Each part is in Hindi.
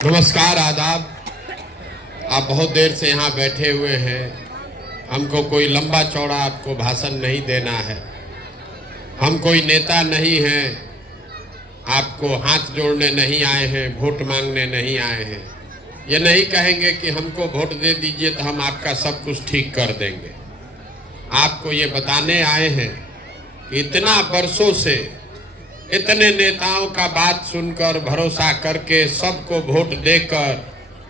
नमस्कार, आदाब। आप बहुत देर से यहाँ बैठे हुए हैं। हमको कोई लंबा चौड़ा आपको भाषण नहीं देना है। हम कोई नेता नहीं हैं, आपको हाथ जोड़ने नहीं आए हैं, वोट मांगने नहीं आए हैं। ये नहीं कहेंगे कि हमको वोट दे दीजिए तो हम आपका सब कुछ ठीक कर देंगे। आपको ये बताने आए हैं कि इतना वर्षों से इतने नेताओं का बात सुनकर भरोसा करके सबको वोट देकर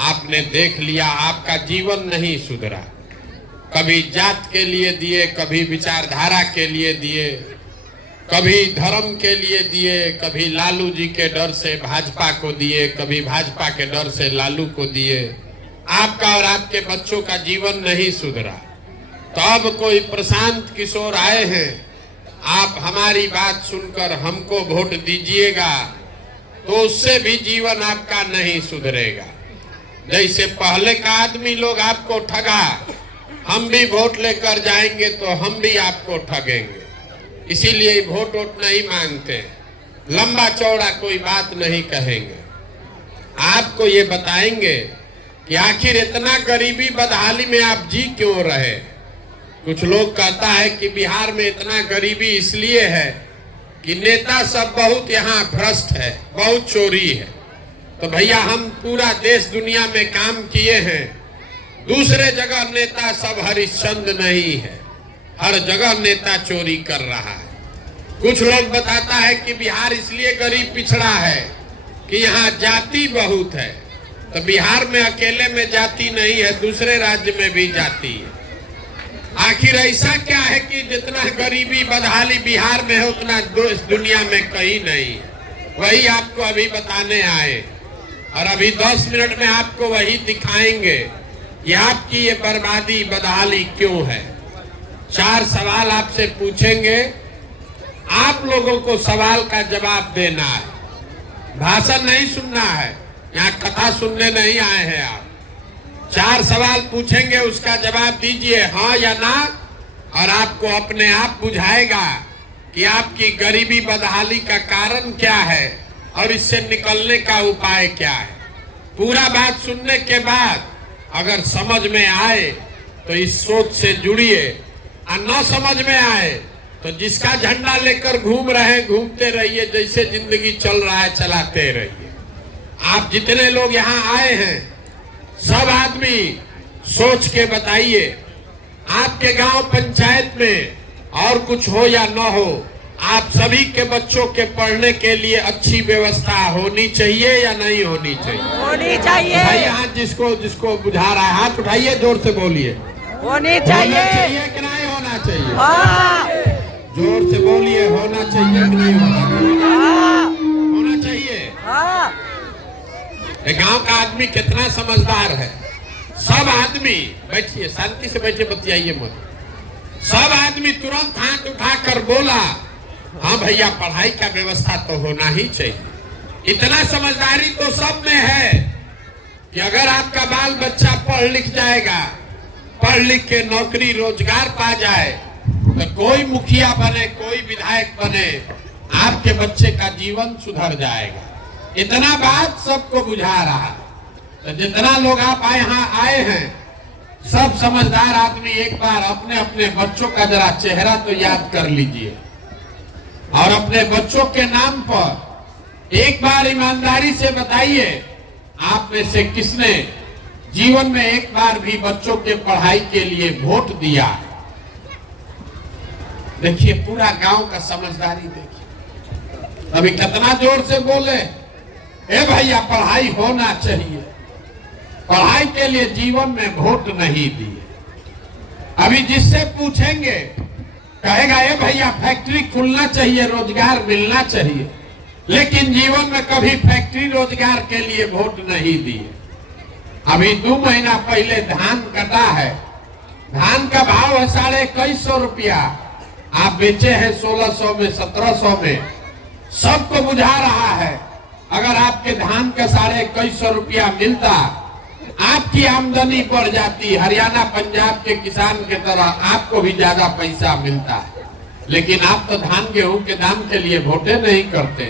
आपने देख लिया, आपका जीवन नहीं सुधरा। कभी जात के लिए दिए, कभी विचारधारा के लिए दिए, कभी धर्म के लिए दिए, कभी लालू जी के डर से भाजपा को दिए, कभी भाजपा के डर से लालू को दिए। आपका और आपके बच्चों का जीवन नहीं सुधरा। तो अब कोई प्रशांत किशोर आए हैं, आप हमारी बात सुनकर हमको वोट दीजिएगा तो उससे भी जीवन आपका नहीं सुधरेगा। जैसे पहले का आदमी लोग आपको ठगा, हम भी वोट लेकर जाएंगे तो हम भी आपको ठगेंगे। इसीलिए वोट नहीं मांगते, लंबा चौड़ा कोई बात नहीं कहेंगे। आपको ये बताएंगे कि आखिर इतना गरीबी बदहाली में आप जी क्यों रहे। कुछ लोग कहता है कि बिहार में इतना गरीबी इसलिए है कि नेता सब बहुत यहाँ भ्रष्ट है, बहुत चोरी है। तो भैया हम पूरा देश दुनिया में काम किए हैं, दूसरे जगह नेता सब हरिश्चंद्र नहीं है, हर जगह नेता चोरी कर रहा है। कुछ लोग बताता है कि बिहार इसलिए गरीब पिछड़ा है कि यहाँ जाति बहुत है। तो बिहार में अकेले में जाति नहीं है, दूसरे राज्य में भी जाति है। आखिर ऐसा क्या है कि जितना गरीबी बदहाली बिहार में है उतना दुनिया में कहीं नहीं है। वही आपको अभी बताने आए और अभी 10 मिनट में आपको वही दिखाएंगे कि आपकी ये बर्बादी बदहाली क्यों है। 4 सवाल आपसे पूछेंगे, आप लोगों को सवाल का जवाब देना है, भाषण नहीं सुनना है। यहाँ कथा सुनने नहीं आए हैं आप। 4 सवाल पूछेंगे, उसका जवाब दीजिए हाँ या ना, और आपको अपने आप बुझाएगा कि आपकी गरीबी बदहाली का कारण क्या है और इससे निकलने का उपाय क्या है। पूरा बात सुनने के बाद अगर समझ में आए तो इस सोच से जुड़िए, और न समझ में आए तो जिसका झंडा लेकर घूम रहे हैं घूमते रहिए, जैसे जिंदगी चल रहा है चलाते रहिए। आप जितने लोग यहाँ आए हैं सब आदमी सोच के बताइए, आपके गांव पंचायत में और कुछ हो या न हो, आप सभी के बच्चों के पढ़ने के लिए अच्छी व्यवस्था होनी चाहिए या नहीं होनी चाहिए? होनी चाहिए। भाई हाथ जिसको जिसको बुझा रहा है हाथ उठाइए, जोर से बोलिए। होनी चाहिए कि नहीं होना चाहिए? हाँ। जोर से बोलिए, होना चाहिए कि नहीं होना चाहिए? हाँ। होना चाहिए। हाँ। गांव का आदमी कितना समझदार है। सब आदमी बैठिए, शांति से बैठिए, बतियाइए मत। सब आदमी तुरंत हाथ उठाकर बोला हाँ भैया पढ़ाई का व्यवस्था तो होना ही चाहिए। इतना समझदारी तो सब में है कि अगर आपका बाल बच्चा पढ़ लिख जाएगा, पढ़ लिख के नौकरी रोजगार पा जाए तो कोई मुखिया बने, कोई विधायक बने, आपके बच्चे का जीवन सुधर जाएगा। इतना बात सबको बुझा रहा। तो जितना लोग आप यहाँ आए हैं सब समझदार आदमी एक बार अपने अपने बच्चों का जरा चेहरा तो याद कर लीजिए और अपने बच्चों के नाम पर एक बार ईमानदारी से बताइए, आप में से किसने जीवन में एक बार भी बच्चों के पढ़ाई के लिए वोट दिया? देखिए पूरा गांव का समझदारी देखिए। अभी कितना जोर से बोले, ए भैया पढ़ाई होना चाहिए, पढ़ाई के लिए जीवन में वोट नहीं दिए। अभी जिससे पूछेंगे कहेगा ए भैया फैक्ट्री खुलना चाहिए, रोजगार मिलना चाहिए, लेकिन जीवन में कभी फैक्ट्री रोजगार के लिए वोट नहीं दिए। अभी 2 महीना पहले धान कटा है, धान का भाव है 2150 रुपया, आप बेचे हैं 1600 में, 1700 में। सबको बुझा रहा है अगर आपके धान का 2150 रुपया मिलता, आपकी आमदनी बढ़ जाती, हरियाणा पंजाब के किसान के तरह आपको भी ज्यादा पैसा मिलता। लेकिन आप तो धान गेहूं के दाम के लिए वोटे नहीं करते।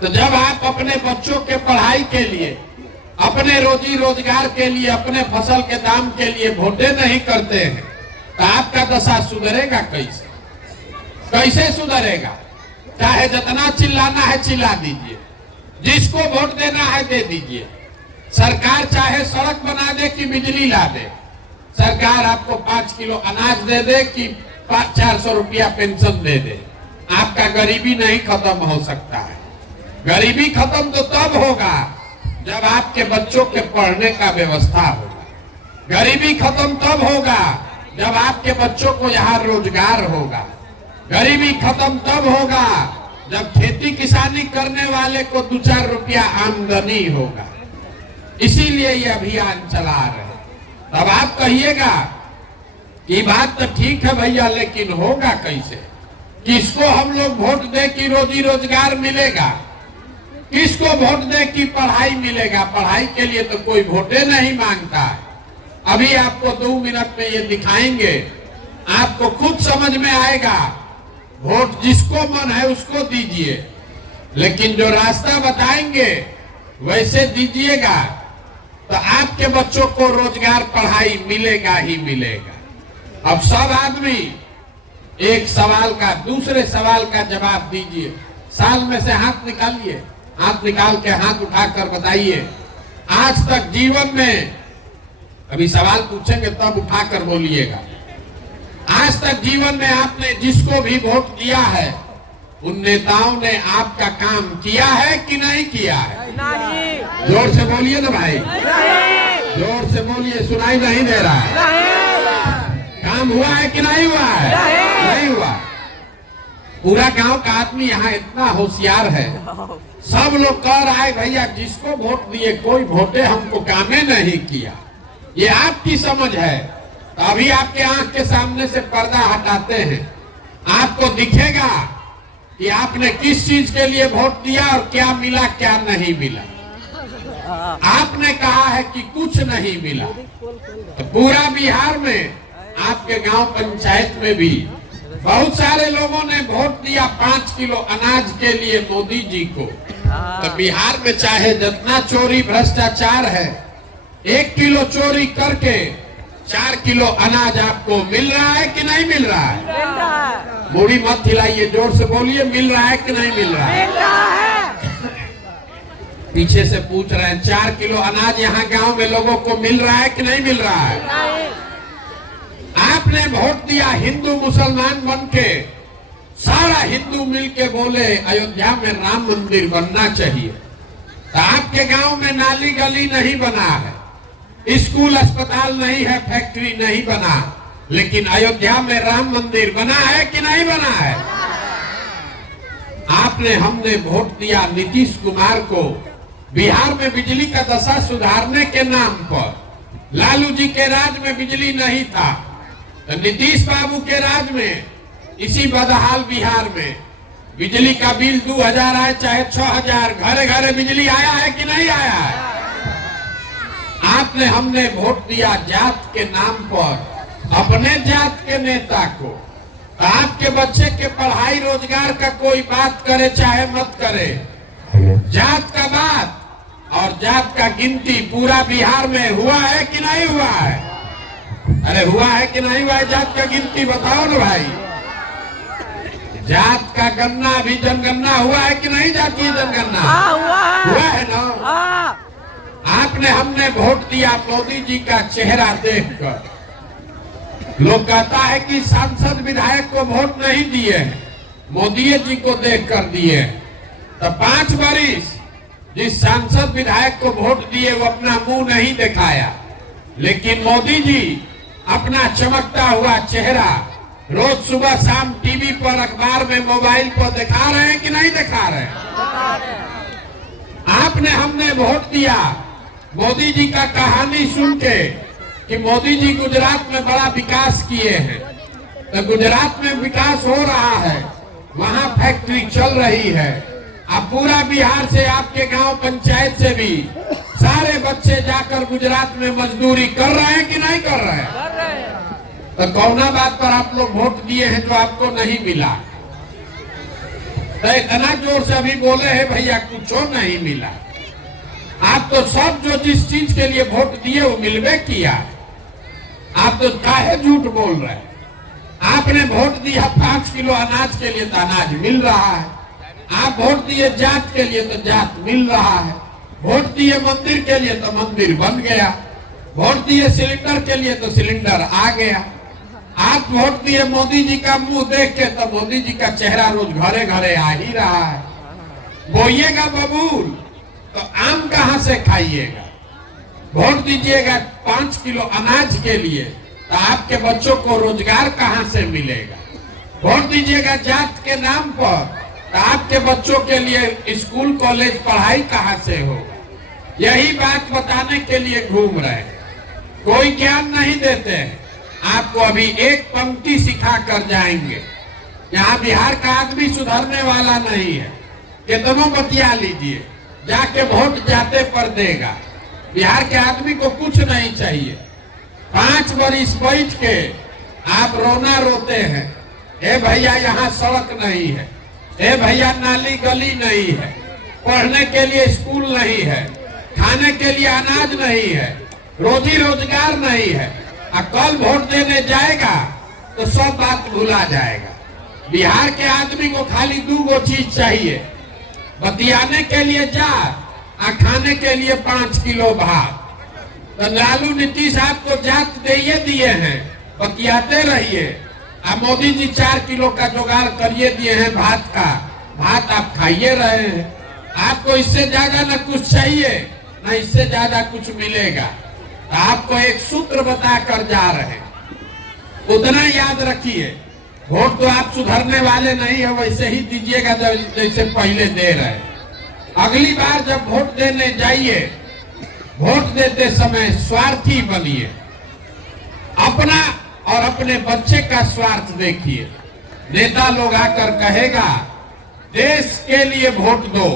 तो जब आप अपने बच्चों के पढ़ाई के लिए अपने रोजी रोजगार के लिए, अपने फसल के दाम के लिए वोटें नहीं करते हैं, तो आपका दशा सुधरेगा कैसे? कैसे सुधरेगा? चाहे जितना चिल्लाना है चिल्ला दीजिए, जिसको वोट देना है दे दीजिए। सरकार चाहे सड़क बना दे कि बिजली ला दे, सरकार आपको 5 किलो अनाज दे दे कि 400 रुपया पेंशन दे दे, आपका गरीबी नहीं खत्म हो सकता है। गरीबी खत्म तो तब होगा जब आपके बच्चों के पढ़ने का व्यवस्था होगा। गरीबी खत्म तब होगा जब आपके बच्चों को यहाँ रोजगार होगा। गरीबी खत्म तब होगा जब खेती किसानी करने वाले को 2-4 रुपया आमदनी होगा। इसीलिए ये अभियान चला रहे हैं। तब आप कहिएगा कि बात तो ठीक है भैया, लेकिन होगा कैसे? किसको हम लोग वोट दे कि रोजी रोजगार मिलेगा? किसको वोट दे कि पढ़ाई मिलेगा? पढ़ाई के लिए तो कोई वोटे नहीं मांगता है। अभी आपको 2 मिनट में ये दिखाएंगे, आपको खुद समझ में आएगा। वोट जिसको मन है उसको दीजिए, लेकिन जो रास्ता बताएंगे वैसे दीजिएगा तो आपके बच्चों को रोजगार, पढ़ाई मिलेगा ही मिलेगा। अब सब आदमी एक सवाल का दूसरे सवाल का जवाब दीजिए। साल में से हाथ निकालिए, हाथ निकाल के हाथ उठाकर बताइए, आज तक जीवन में, अभी सवाल पूछेंगे तब उठाकर बोलिएगा, आज तक जीवन में आपने जिसको भी वोट दिया है उन नेताओं ने आपका काम किया है कि नहीं किया है? नहीं। जोर से बोलिए ना भाई, जोर से बोलिए, सुनाई नहीं दे रहा है। काम हुआ है कि नहीं हुआ है? नहीं हुआ। पूरा गांव का आदमी यहाँ इतना होशियार है, सब लोग कह रहा है भैया जिसको वोट दिए कोई वोटे हमको कामे नहीं किया। ये आपकी समझ है। तो अभी आपके आंख के सामने से पर्दा हटाते हैं, आपको दिखेगा कि आपने किस चीज के लिए वोट दिया और क्या मिला क्या नहीं मिला। आपने कहा है कि कुछ नहीं मिला, तो पूरा बिहार में आपके गांव पंचायत में भी बहुत सारे लोगों ने वोट दिया 5 किलो अनाज के लिए मोदी जी को। तो बिहार में चाहे जितना चोरी भ्रष्टाचार है, 1 किलो चोरी करके 4 किलो अनाज आपको मिल रहा है कि नहीं मिल रहा है? मूड़ी मत हिलाइए, जोर से बोलिए, मिल रहा है कि नहीं मिल रहा है? पीछे से पूछ रहे हैं 4 किलो अनाज यहाँ गांव में लोगों को मिल रहा है कि नहीं मिल रहा है? आपने वोट दिया हिंदू मुसलमान बन के, सारा हिंदू मिलके बोले अयोध्या में राम मंदिर बनना चाहिए। तो आपके गांव में नाली गली नहीं बना है, स्कूल अस्पताल नहीं है, फैक्ट्री नहीं बना, लेकिन अयोध्या में राम मंदिर बना है कि नहीं बना है? आपने, हमने वोट दिया नीतीश कुमार को बिहार में बिजली का दशा सुधारने के नाम पर। लालू जी के राज में बिजली नहीं था, तो नीतीश बाबू के राज में इसी बदहाल बिहार में बिजली का बिल 2000 आए चाहे 6000, घरे घरे बिजली आया है कि नहीं आया है? आपने, हमने वोट दिया जात के नाम पर अपने जात के नेता को। आपके बच्चे के पढ़ाई रोजगार का कोई बात करे चाहे मत करे, जात का बात और जात का गिनती पूरा बिहार में हुआ है कि नहीं हुआ है? अरे हुआ है कि नहीं हुआ है? जात का गिनती बताओ ना भाई। जात का गणना भी, जनगणना हुआ है कि नहीं? जातीय जनगणना हुआ है ना? आपने, हमने वोट दिया मोदी जी का चेहरा देखकर। लोग कहता है कि सांसद विधायक को वोट नहीं दिए, मोदी जी को देखकर दिए। तो 5 बरिस जिस सांसद विधायक को वोट दिए वो अपना मुंह नहीं दिखाया, लेकिन मोदी जी अपना चमकता हुआ चेहरा रोज सुबह शाम टीवी पर, अखबार में, मोबाइल पर दिखा रहे हैं कि नहीं दिखा रहे हैं? आपने, हमने वोट दिया मोदी जी का कहानी सुन के कि मोदी जी गुजरात में बड़ा विकास किए हैं। तो गुजरात में विकास हो रहा है, वहां फैक्ट्री चल रही है। अब पूरा बिहार से, आपके गांव पंचायत से भी सारे बच्चे जाकर गुजरात में मजदूरी कर रहे हैं कि नहीं कर रहे हैं? तो कौना बात पर आप लोग वोट दिए हैं जो आपको नहीं मिला? तो इतना जोर से अभी बोले हैं भैया कुछ नहीं मिला। आप तो सब जो जिस चीज के लिए वोट दिए वो मिलवे किया। आप तो काहे झूठ बोल रहे हैं? आपने वोट दिया 5 किलो अनाज के लिए तो अनाज मिल रहा है। आप वोट दिए जात के लिए तो जात मिल रहा है। वोट दिए मंदिर के लिए तो मंदिर बन गया। वोट दिए सिलेंडर के लिए तो सिलेंडर आ गया। आप वोट दिए मोदी जी का मुंह देख के तो मोदी जी का चेहरा रोज घरे घरे आ ही रहा है। बोइएगा बबूल तो आम कहां से खाइएगा? वोट दीजिएगा 5 किलो अनाज के लिए तो आपके बच्चों को रोजगार कहां से मिलेगा? वोट दीजिएगा जात के नाम पर तो आपके बच्चों के लिए स्कूल कॉलेज पढ़ाई कहां से होगा? यही बात बताने के लिए घूम रहे हैं। कोई ज्ञान नहीं देते हैं। आपको अभी एक पंक्ति सिखा कर जाएंगे। यहाँ बिहार का आदमी सुधरने वाला नहीं है। कितनों बतिया लीजिए, जाके वोट जाते पर देगा। बिहार के आदमी को कुछ नहीं चाहिए। 5 बरिस बैठ के आप रोना रोते हैं, ए भैया यहाँ सड़क नहीं है, ए भैया नाली गली नहीं है, पढ़ने के लिए स्कूल नहीं है, खाने के लिए अनाज नहीं है, रोजी रोजगार नहीं है। और कल वोट देने जाएगा तो सब बात भुला जाएगा। बिहार के आदमी को खाली 2 चीज चाहिए, बतियाने के लिए जात और खाने के लिए 5 किलो भात। तो लालू नीतीश आपको जात दे दिए हैं, बतियाते रहिए। अब मोदी जी 4 किलो का जुगाड़ करिए दिए हैं भात का, भात आप खाइए रहे हैं। आपको इससे ज्यादा न कुछ चाहिए न इससे ज्यादा कुछ मिलेगा। तो आपको एक सूत्र बता कर जा रहे हैं, उतना याद रखिए। वोट तो आप सुधरने वाले नहीं है, वैसे ही दीजिएगा जैसे पहले दे रहे हैं। अगली बार जब वोट देने जाइए, वोट देते समय स्वार्थी बनिए। अपना और अपने बच्चे का स्वार्थ देखिए। नेता लोग आकर कहेगा देश के लिए वोट दो,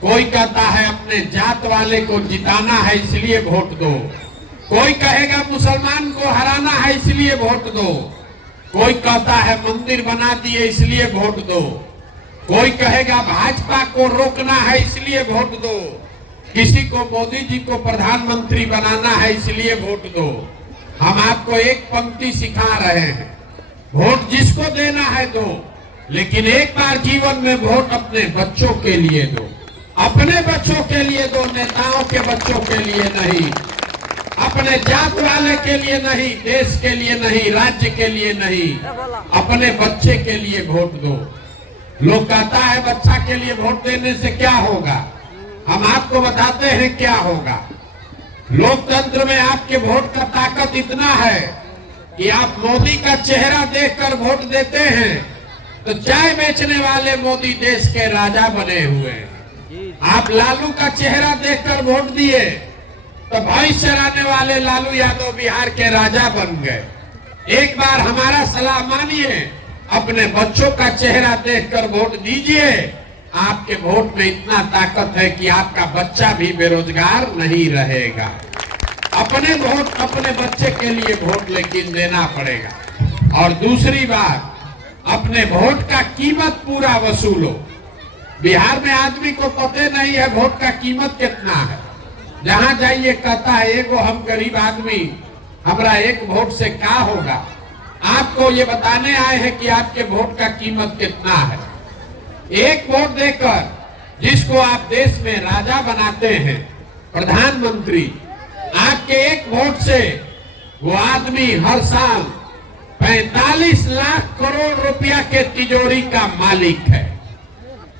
कोई कहता है अपने जात वाले को जिताना है इसलिए वोट दो, कोई कहेगा मुसलमान को हराना है इसलिए वोट दो, कोई कहता है मंदिर बना दिए इसलिए वोट दो, कोई कहेगा भाजपा को रोकना है इसलिए वोट दो, किसी को मोदी जी को प्रधानमंत्री बनाना है इसलिए वोट दो। हम आपको एक पंक्ति सिखा रहे हैं, वोट जिसको देना है दो, लेकिन एक बार जीवन में वोट अपने बच्चों के लिए दो। अपने बच्चों के लिए दो, नेताओं के बच्चों के लिए नहीं, अपने जात वाले के लिए नहीं, देश के लिए नहीं, राज्य के लिए नहीं, अपने बच्चे के लिए वोट दो। लोग कहता है बच्चा के लिए वोट देने से क्या होगा? हम आपको बताते हैं क्या होगा। लोकतंत्र में आपके वोट का ताकत इतना है कि आप मोदी का चेहरा देखकर वोट देते हैं तो चाय बेचने वाले मोदी देश के राजा बने हुए हैं। आप लालू का चेहरा देखकर वोट दिए तो भैंस चराने वाले लालू यादव बिहार के राजा बन गए। एक बार हमारा सलाह मानिए, अपने बच्चों का चेहरा देखकर वोट दीजिए। आपके वोट में इतना ताकत है कि आपका बच्चा भी बेरोजगार नहीं रहेगा। अपने वोट अपने बच्चे के लिए वोट लेकिन देना पड़ेगा। और दूसरी बात, अपने वोट का कीमत पूरा वसूलो। बिहार में आदमी को पता नहीं है वोट का कीमत कितना है। जहां जाइए कहता है एगो हम गरीब आदमी, हमारा एक वोट से क्या होगा। आपको ये बताने आए हैं कि आपके वोट का कीमत कितना है। एक वोट देकर जिसको आप देश में राजा बनाते हैं, प्रधानमंत्री, आपके एक वोट से वो आदमी हर साल 45 लाख करोड़ रुपया के तिजोरी का मालिक है।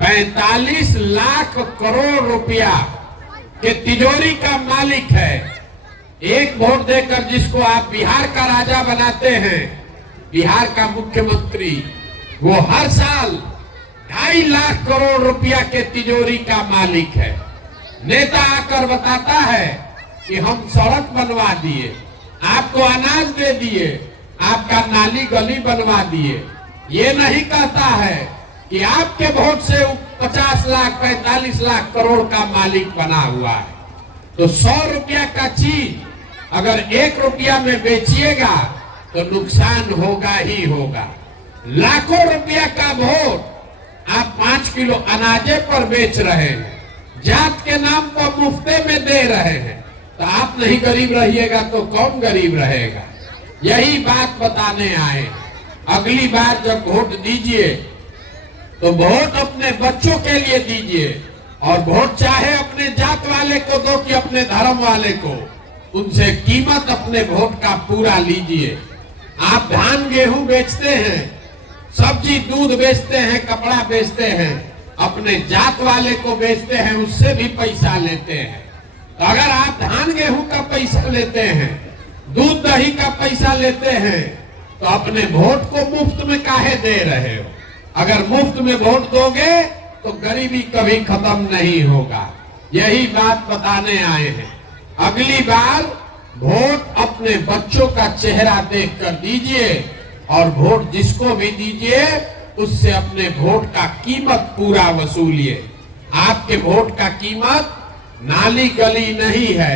45 लाख करोड़ रुपया के तिजोरी का मालिक है। एक वोट देकर जिसको आप बिहार का राजा बनाते हैं, बिहार का मुख्यमंत्री, वो हर साल 2.5 लाख करोड़ रुपया के तिजोरी का मालिक है। नेता आकर बताता है कि हम सड़क बनवा दिए, आपको अनाज दे दिए, आपका नाली गली बनवा दिए। ये नहीं कहता है कि आपके वोट से 50 लाख 45 लाख करोड़ का मालिक बना हुआ है। तो 100 रुपया का चीज अगर 1 रुपया में बेचिएगा तो नुकसान होगा ही होगा। लाखों रुपया का वोट आप 5 किलो अनाजे पर बेच रहे हैं। जात के नाम पर मुफ्ते में दे रहे हैं, तो आप नहीं गरीब रहिएगा तो कौन गरीब रहेगा? यही बात बताने आए। अगली बार जब वोट दीजिए तो वोट अपने बच्चों के लिए दीजिए, और वोट चाहे अपने जात वाले को दो कि अपने धर्म वाले को, उनसे कीमत अपने वोट का पूरा लीजिए। आप धान गेहूं बेचते हैं, सब्जी दूध बेचते हैं, कपड़ा बेचते हैं, अपने जात वाले को बेचते हैं, उससे भी पैसा लेते हैं। तो अगर आप धान गेहूं का पैसा लेते हैं, दूध दही का पैसा लेते हैं, तो अपने वोट को मुफ्त में काहे दे रहे हो? अगर मुफ्त में वोट दोगे तो गरीबी कभी खत्म नहीं होगा। यही बात बताने आए हैं। अगली बार वोट अपने बच्चों का चेहरा देखकर दीजिए, और वोट जिसको भी दीजिए उससे अपने वोट का कीमत पूरा वसूलिए। आपके वोट का कीमत नाली गली नहीं है,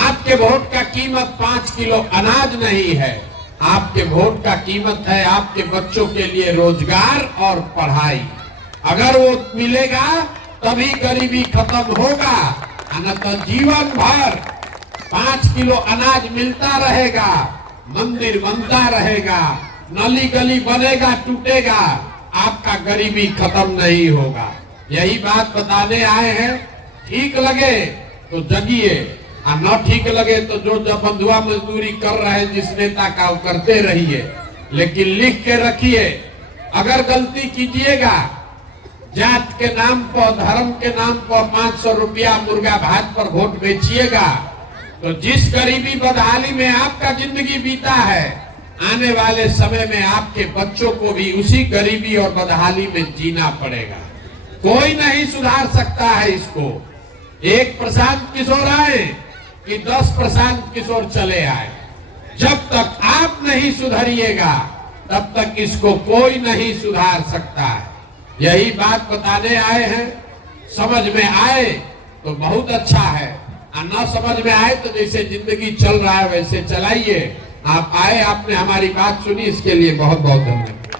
आपके वोट का कीमत 5 किलो अनाज नहीं है, आपके वोट का कीमत है आपके बच्चों के लिए रोजगार और पढ़ाई। अगर वो मिलेगा तभी गरीबी खत्म होगा, अन्यथा जीवन भर 5 किलो अनाज मिलता रहेगा, मंदिर बनता रहेगा, नली गली बनेगा टूटेगा, आपका गरीबी खत्म नहीं होगा। यही बात बताने आए हैं। ठीक लगे तो जगिए, और न ठीक लगे तो जो जब बंधुआ मजदूरी कर रहे हैं जिस नेता का वो करते रहिए, लेकिन लिख के रखिए, अगर गलती कीजिएगा, जात के नाम पर, धर्म के नाम पर 500 रुपया मुर्गा भात पर वोट बेचिएगा, तो जिस गरीबी बदहाली में आपका जिंदगी बीता है, आने वाले समय में आपके बच्चों को भी उसी गरीबी और बदहाली में जीना पड़ेगा। कोई नहीं सुधार सकता है इसको। एक प्रशांत किशोर आए कि 10 प्रशांत किशोर चले आए। जब तक आप नहीं सुधरिएगा तब तक इसको कोई नहीं सुधार सकता है। यही बात बताने आए हैं। समझ में आए तो बहुत अच्छा है, और न समझ में आए तो जैसे जिंदगी चल रहा है वैसे चलाइए। आप आए, आपने हमारी बात सुनी, इसके लिए बहुत बहुत धन्यवाद।